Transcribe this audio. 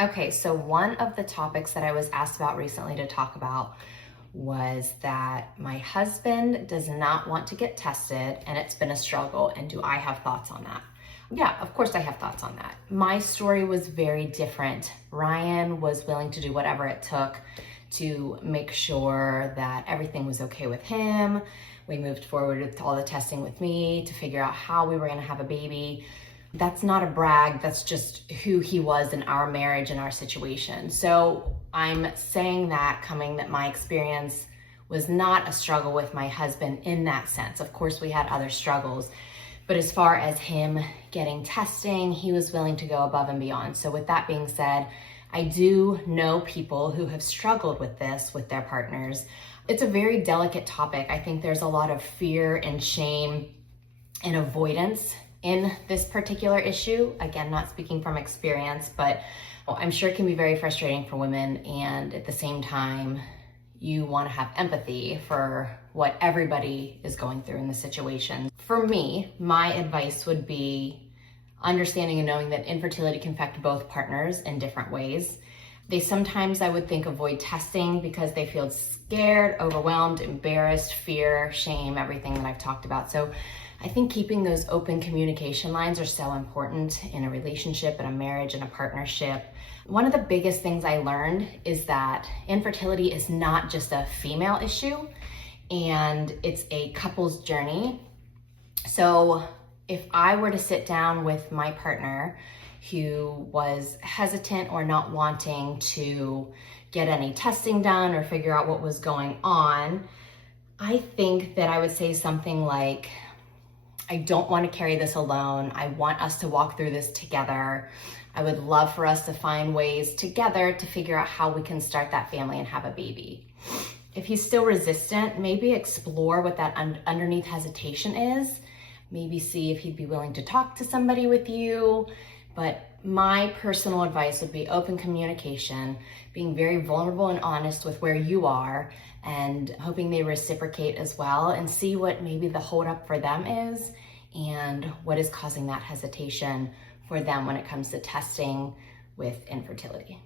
Okay, so one of the topics that I was asked about recently to talk about was that my husband does not want to get tested and it's been a struggle. And do I have thoughts on that? Yeah, of course I have thoughts on that. My story was very different. Ryan was willing to do whatever it took to make sure that everything was okay with him. We moved forward with all the testing with me to figure out how we were going to have a baby. That's not a brag, that's just who he was in our marriage and our situation. So I'm saying that my experience was not a struggle with my husband in that sense. Of course, we had other struggles, but as far as him getting testing, he was willing to go above and beyond. So with that being said, I do know people who have struggled with this with their partners. It's a very delicate topic. I think there's a lot of fear and shame and avoidance in this particular issue. Again, not speaking from experience, but I'm sure it can be very frustrating for women. And at the same time, you want to have empathy for what everybody is going through in the situation. For me, my advice would be understanding and knowing that infertility can affect both partners in different ways. They sometimes, I would think, avoid testing because they feel scared, overwhelmed, embarrassed, fear, shame, everything that I've talked about. So I think keeping those open communication lines are so important in a relationship, in a marriage, in a partnership. One of the biggest things I learned is that infertility is not just a female issue, and it's a couple's journey. So if I were to sit down with my partner who was hesitant or not wanting to get any testing done or figure out what was going on, I think that I would say something like, I don't want to carry this alone. I want us to walk through this together. I would love for us to find ways together to figure out how we can start that family and have a baby. If he's still resistant, maybe explore what that underneath hesitation is. Maybe see if he'd be willing to talk to somebody with you. But my personal advice would be open communication, being very vulnerable and honest with where you are, and hoping they reciprocate as well, and see what maybe the holdup for them is and what is causing that hesitation for them when it comes to testing with infertility.